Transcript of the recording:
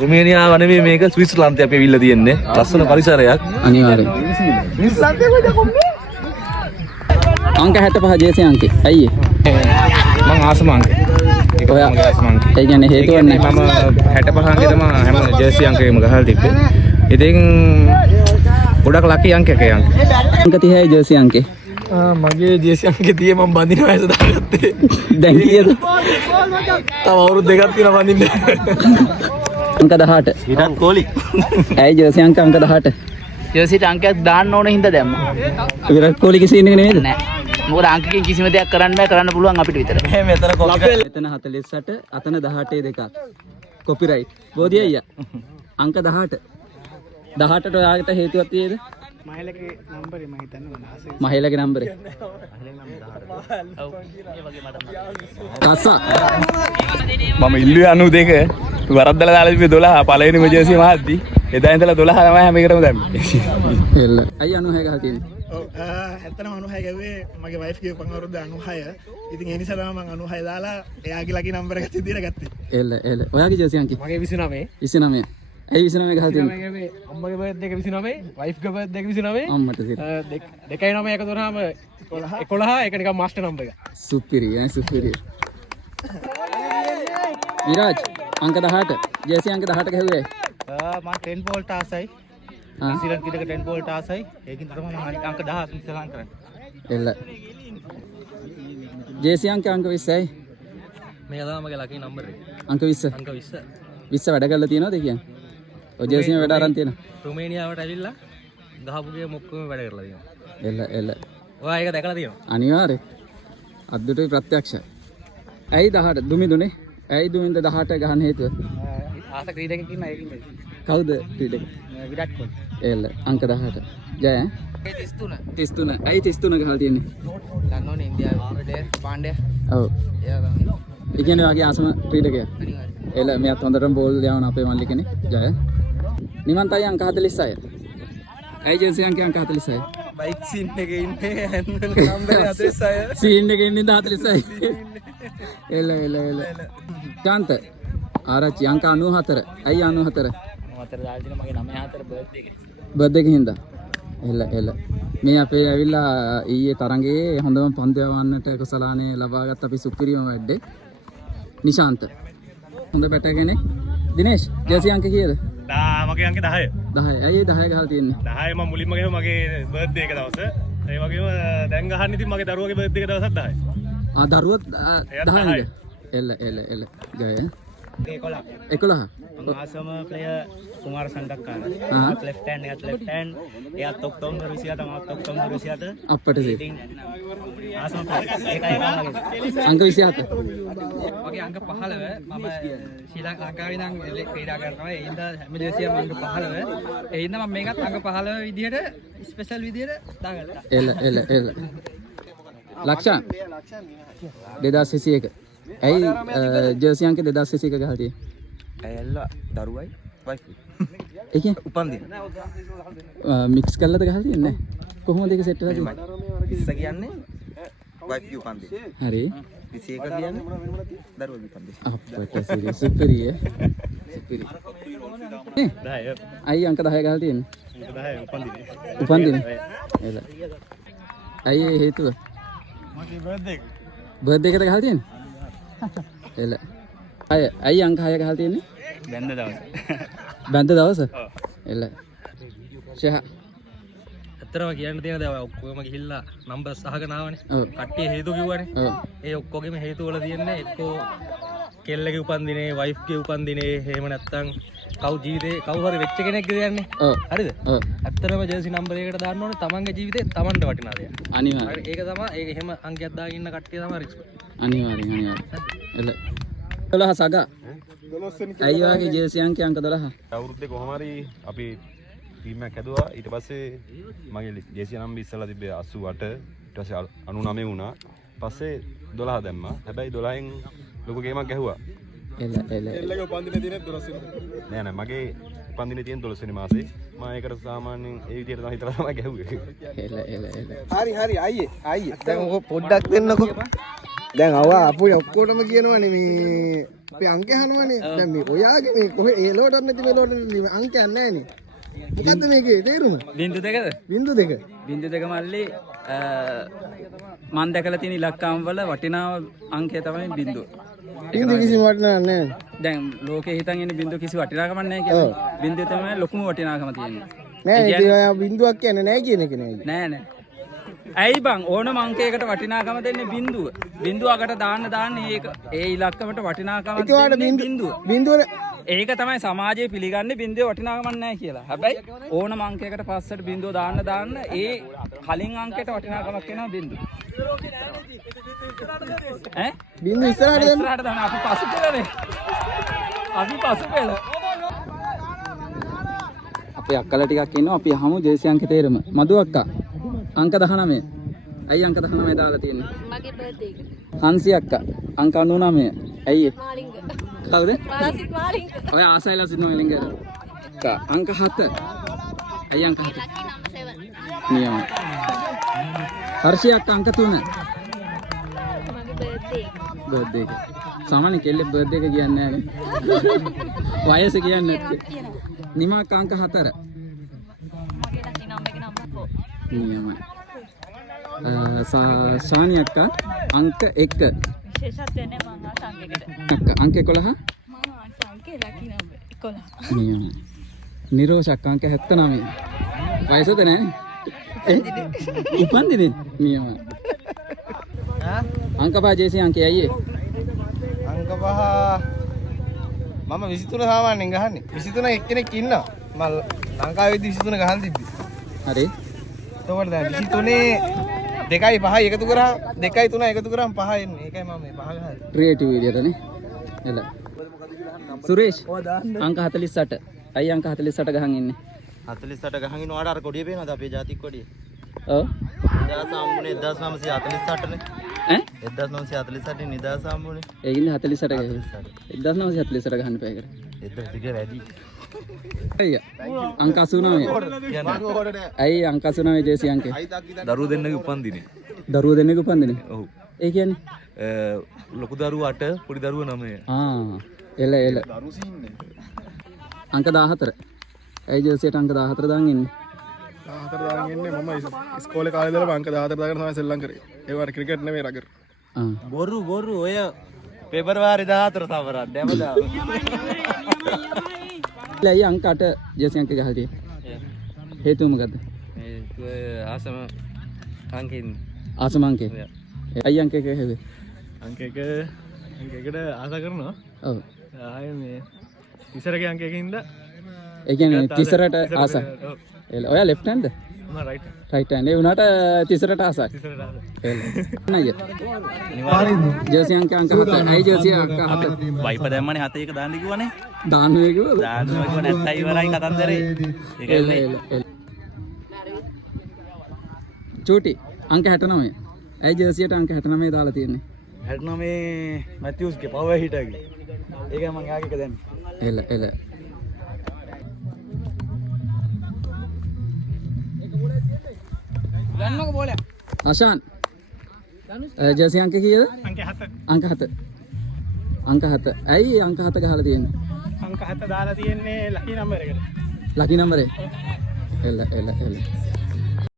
රුමේනියාව නෙමෙයි මේක ස්විට්සර්ලන්තේ අපි ඇවිල්ලා තියෙන්නේ. ලස්සන පරිසරයක්. අනිවාර්යෙන්. ස්විට්සර්ලන්තේ කොහෙද කොම්බේ? අංක 75 ජේසි අංකේ. අයියේ. මං ආසම අංකේ. ඒක ඔයා මගේ ආසම අංකේ. ඒ කියන්නේ හේතුවක් නැහැ. මම 65 අංකේ තමයි හැම ජර්සි අංකේම ගහලා තිබ්බේ. ඉතින් ගොඩක් ලකි අංකයක් ඒ අංකේ. අංක 30යි ජර්සි අංකේ. මගේ ජර්සි අංකේ 30 මම බඳින වයස දාගත්තේ. දැන් කීයද? තව අවුරුදු දෙකක් තියෙනවා බඳින්න. අංක 18. විරාට් කොහ්ලි. ඇයි ජර්සි අංක 18? ජර්සිට අංකයක් දාන්න ඕන හින්දා දැම්මා. විරාට් කොහ්ලි කිසිම එක නෙමෙයිද? නෑ. මොකද අංකකින් කිසිම දෙයක් කරන්න බෑ කරන්න පුළුවන් අපිට විතර. මෙතන කොපි එතන 48 අතන 18 දෙකක්. කොපිරයිට්. බෝධි අයියා. අංක 18. 18ට ඔයාලට හේතුවක් තියෙද? මහලගේ නම්බරේ මම හිතන්නේ මහේලගේ නම්බරේ. කස්සා. මම ඉල්ලුවේ 92 වරද්දලා දාලා තිබ්බේ 12 පළවෙනිම ජර්සි මහද්දි එදා ඉඳලා 12 තමයි හැම එකටම දැම්මේ. එල්ල. අයි 96 ගහලා තියෙන්නේ. ඔව් ඇත්තටම 96 ගැව්වේ මගේ වයිෆ් ගේ පන් අවුරුද්ද 96. ඉතින් ඒ නිසා තමයි මම 96 දාලා එයාගේ ලකි නම්බර් එක තියලා ගත්තේ. එල්ල එල්ල. ඔයාගේ ජර්සි අංකේ මගේ 29. 29. ඇයි 29 ගහලා තියෙන්නේ? මගේ අම්මගේ බර්ත්ඩේ එක 29, වයිෆ්ගේ බර්ත්ඩේ එක 29. අම්මට සිට. දෙකයි 9 එකතු වුණාම 11 ඒක නිකන් මාස්ටර් නම්බර් එක. සුපිරි ඈ සුපිරි. විරාජ් අංක 18. ජර්සි අංක 18 ගැහුවේ. මම 10 වෝල්ට් ආසයි. ඉසිලන් කිඩක 10 වෝල්ට් ආසයි. ඒකින් තමයි මම අංක 10 ඉස්සලම් කරන්නේ. එල්ල. ජර්සි අංක 20යි. මේක තමයි මගේ ලකි නම්බර් එක. අංක 20. අංක 20. 20 වැඩ කරලා තියෙනවද කියන්නේ? ඔය ජර්සිම වැඩ අරන් තියෙනවා. රුමේනියාවට ඇවිල්ලා ගහපුගේ මොක්කම වැඩ කරලා තියෙනවා. එල්ල එල්ල. ඔයා ඒක දැකලා තියෙනවා? අනිවාර්යයෙන්. අද්දුටුයි ප්‍රත්‍යක්ෂයි. ඇයි 18 දුමිදුනේ? ඇයි දුමින්ද 18 ගහන්න හේතුව? ආස ක්‍රීඩකෙක් ඉන්නා ඒකින්ද. කවුද ක්‍රීඩක? විරාට් කොහ්ලි. එල්ල අංක 18. ජය ඈ? 33. 33. ඇයි 33 ගහලා තියෙන්නේ? දන්න ඕනේ ඉන්දියාවේ පාණ්ඩය. ඔව්. එයා තමයි. ඒ කියන්නේ වාගේ ආසම ක්‍රීඩකයා. අනිවාර්යයෙන්. එල මෙයාත් හොඳටම බෝල් යවන අපේ මල්ලි කෙනෙක්. ජය. නිමන්තයි අංක 46. ඇයි ජර්සි අංක 46? බයික් සීන් එකේ ඉන්නේ නම්බර් 46. සීන් එකේ ඉන්නේ 46යි. එල එල එල. කාන්ත ආරච්චි අංක 94. ඇයි 94? මම අතර දාලා තියෙන මගේ 94 බර්ත්ඩේ එක. බර්ත්ඩේ එක හින්දා. එල එල. මේ අපේ ඇවිල්ලා ඊයේ තරඟේ හොඳම පන්දු යවන්නට කුසලානේ ලබාගත් අපි සුපිරිම වැඩේ. නිශාන්ත. හොඳ බැටර් කෙනෙක්. දිනේෂ් ජර්සි අංක කීයද? මගේ අංක 10. 10. ඇයි 10 ගහලා තියෙන්නේ? 10 මම මුලින්ම ගහුවා මගේ බර්ත්ඩේ එක දවස. ඒ වගේම දැන් ගහන්න ඉතින් මගේ දරුවගේ බර්ත්ඩේ එක දවසක් 10. දරුවත් 10යිද? එල එල එල. ජය. 11. ආසම ප්ලේයර් කුමාර සංගක්කාර. ලෙෆ්ට් හෑන්ඩ් එකත් ලෙෆ්ට් හෑන්ඩ්. එයාත් ඔක්තෝබර් 27 මමත් ඔක්තෝබර් 27. අපට සිට. ඉතින් ආසම ඒකයි ගානගේ. අංක 27. මගේ අංක 15 මම ශ්‍රී ලංකාවේ ඉඳන් ක්‍රීඩා කරනවා. ඒ හින්දා හැම ජර්සියම අංක 15. ඒ හින්දා මම මේකත් අංක 15 විදිහට ස්පෙෂල් විදිහට දාගත්තා. එල එල එල. ලක්ෂාන් 2021. ඇයි ජර්සි අංක 2021 ගහලා තියෙන්නේ? ඇයල්ලා දරුවයි වයිෆ්. ඒ කියන්නේ උපන්දින. මික්ස් කරලාද ගහලා තියෙන්නේ? කොහොමද ඒක සෙට් වෙලා තියෙන්නේ? 20 කියන්නේ වයිෆ්ගේ උපන්දින. හරි. 21 කියන්නේ දරුවගේ උපන්දින. අපට සිරි සුපිරි සුපිරි. 10. ඇයි අංක 10 ගහලා තියෙන්නේ? 10 උපන්දිනේ. උපන්දිනේ. එල. ඇයි ඒ හේතුව? මගේ බර්ත්ඩේ එක. බර්ත්ඩේ එකට ගහලා තියෙන්නේ? එල. ඇයි අංක 6 ගහලා තියෙන්නේ? බැන්ද දවස්. බැන්ද දවස? එල. ෂහ. ඇත්තටම කියන්න තියෙන දේ ඔක්කොම ගිහිල්ලා නම්බර් සහගෙන ආවනේ. ඔව්. කට්ටිය හේතු කිව්වනේ. ඔව්. ඒ ඔක්කොගෙම හේතු වල තියෙන්නේ එක්කෝ කෙල්ලගේ උපන්දිනේ, වයිෆ්ගේ උපන්දිනේ, එහෙම නැත්නම් කවු ජීවිතේ කවුරු හරි වෙච්ච කෙනෙක්ද කියන්නේ. ඔව්. හරිද? ඔව්. ඇත්තටම ජර්සි නම්බර් එකකට දාන්න ඕනේ තමන්ගේ ජීවිතේ තමන්ට වටිනා දෙයක්. අනිවාර්යෙන්. ඒක තමයි ඒක එහෙම අංකයක් දාගෙන ඉන්න කට්ටිය තමයි රිස්ක්. අනිවාර්යෙන්. එල. 12 සග. 12 වෙනි ඇයි වාගේ ජර්සි අංක 12? අවුරුද්දේ කොහොම හරි අපි ටීම් එකක් හැදුවා. ඊට පස්සේ මගේ ජේසි නම්බර් ඉස්සලා තිබ්බේ 88. ඊට පස්සේ 99 වුණා. පස්සේ 12 දැම්මා. හැබැයි 12න් ලොකු ගේමක් ගැහුවා. එල එල. එල්ලගේ උපන්දිනේ තියෙන 12 වෙනි. නෑ මගේ උපන්දිනේ තියෙන 12 වෙනි මාසේ. මම ඒකට සාමාන්‍යයෙන් ඒ විදිහට තමයි හිතලා තමයි ගැහුවේ. එල එල එල. හරි අයියේ දැන් ඔක පොඩ්ඩක් දෙන්නකෝ. දැන් අවා අපුයි ඔක්කොටම කියනවනේ මේ අපි අංක අහනවනේ. දැන් මේ ඔයාගේ මේ කොහෙ ඒ ලෝටත් නැති මේ ලෝටත් අංකයක් නැහැනේ. මොකද්ද මේකේ තේරුම? බින්දු දෙකද? බින්දු දෙක. බින්දු දෙක මල්ලි මම දැකලා තියෙන ඉලක්කම් වල වටිනා අංකය තමයි බින්දුව. බින්දු කිසිම වටිනාකමක් නැහැ. දැන් ලෝකේ හිතන් ඉන්නේ බින්දුව කිසි වටිනාකමක් නැහැ කියලා. බින්දුව තමයි ලොකුම වටිනාකම තියෙන්නේ. නෑ ඉතින් බින්දුවක් කියන්නේ නෑ කියන එක නෑ. නෑ නෑ. ඇයි බං ඕනම අංකයකට වටිනාකම දෙන්නේ බින්දුව. බින්දුවකට දාන්න ඒක ඒ ඉලක්කමට වටිනාකම දෙන්නේ බින්දුව. බින්දුව ඒක තමයි සමාජයේ පිළිගන්නේ බින්දුවේ වටිනාකමක් නැහැ කියලා. හැබැයි ඕනම අංකයකට පස්සට බින්දුව දාන්න ඒ කලින් අංකයට වටිනාකමක් වෙනවා බින්දුව. ඈ බින්දුව ඉස්සරහට දාන්න අපි පසුපෙළනේ. අපි පසුපෙළ. අපේ අක්කලා ටිකක් ඉන්නවා අපි අහමු ජේසි අංක තේරම. මදු අක්කා අංක 19. ඇයි අංක 19 දාලා තියෙන්නේ? මගේ බර්ත්ඩේ එක. හංසි අක්කා අංක 99. ඇයි? මාලිංග. කවුද? මානසික මාලිංග. ඔය ආසයිලා සිටින වෙලින්ගර. අංක 7. ඇයි අංක 7? ලකි නම්බර් 7. නියම. හර්ෂි අක්කා අංක 3. මගේ බර්ත්ඩේ එක. බර්ත්ඩේ එක. සාමාන්‍ය කෙල්ලේ බර්ත්ඩේ එක කියන්නේ නැහැ නේ. වයස කියන්නේ නැත්තේ. නිමාක අංක 4. මගේ ලකි නම්බර් එක නම්බර් 4. නියමයි. ශානි අක්කා අංක 1. විශේෂත්වය නැහැ මම සංකේතයකට. අක්කා අංක 11. මම සංකේ ලකි නම්බර් 11. නියමයි. නිරෝෂ අක්කා අංක 79. වයසද නැහැ? උපන්දිනේ. නියමයි. අංක 5 ජේසි අංකය අයියේ. අංක 5 මම 23 සාමාන්‍යයෙන් ගහන්නේ. 23 එක්කෙනෙක් ඉන්නවා. මම ලංකාවේදී 23 ගහන් තිබ්බේ. හරි. එතකොට දැන් 23 2යි 5යි එකතු කරා 2යි 3යි එකතු කරාම 5 එන්නේ. ඒකයි මම මේ 5 ගහන්නේ. ක්‍රියේටිව් විදියටනේ. එල. සුරේෂ් අංක 48. අයි අංක 48 ගහන් ඉන්නේ. 48 ගහන් ඉන්නවාට අර කොඩිය පේනවද අපේ ජාතික කොඩිය? ඔව්. නිදහස හම්බුනේ 1948 නේ. ඈ? 1948 නිදහස හම්බුනේ. ඒකින්ද 48 ගහේ. 1948 ගහන්න පෑ කර. එතන ටික වැඩි. අයියා. අංක 89. ඇයි අංක 89 ජේසි අංකේ? දරුවෝ දෙන්නගේ උපන්දිනේ. දරුවෝ දෙන්නෙකු උපන්දිනේ. ඔව්. ඒ කියන්නේ? ලොකු දරුවෝ 8 පොඩි දරුවෝ 9. එල අංක 14. ඇයි ජේසියට අංක 14 දාන් ඉන්නේ? 14 දාගෙන ඉන්නේ මම ඉස්කෝලේ කාලේ ඉඳලා අංක 14 දාගෙන තමයි සෙල්ලම් කරේ. ඒ වගේ ක්‍රිකට් නෙමෙයි රගර්. බොරු ඔය පෙබරවාරි 14 සමරන්න හැමදාම. ඇයි අංක 8 ජේසි අංක ගහලා තියෙන්නේ? හේතුව මොකද්ද? ආසම අංකින් ආසම අංකේ. ඇයි අංක එක හැවේ? අංක එකට ආස කරනවා. ඔව්. ආයේ මේ තිසරගේ අංකයකින්ද ඒ කියන්නේ තිසරට ආස. ඔයා left hand? මම right hand. ඒ උනාට තිසරට ආසක්. තිසරට ආස. නේද? ජර්සි අංක 7. ඇයි ජර්සි අංක 7? වයිප දැම්මනේ 7 එක දාන්න කිව්වනේ. දාන්නේ කිව්වද? දාන්න කිව්ව නැත්තයි ඉවරයි කතන්දරේ. ඒකනේ. චූටි අංක 69. ඇයි ජර්සියට අංක 69 දාලා තියෙන්නේ? 69 මැතිව්ස්ගේ පවර් හිටර්ගේ. ඒකයි මම යාගේ එක දැම්මේ. එල. ගන්නකො බෝලයක්. ආශාන් ජර්සි අංක කීයද? අංක 7. අංක 7. ඇයි අංක 7 ගහලා තියෙන්නේ? අංක 7 දාලා තියෙන්නේ ලකි නම්බර් එකට. ලකි නම්බරේ. එල.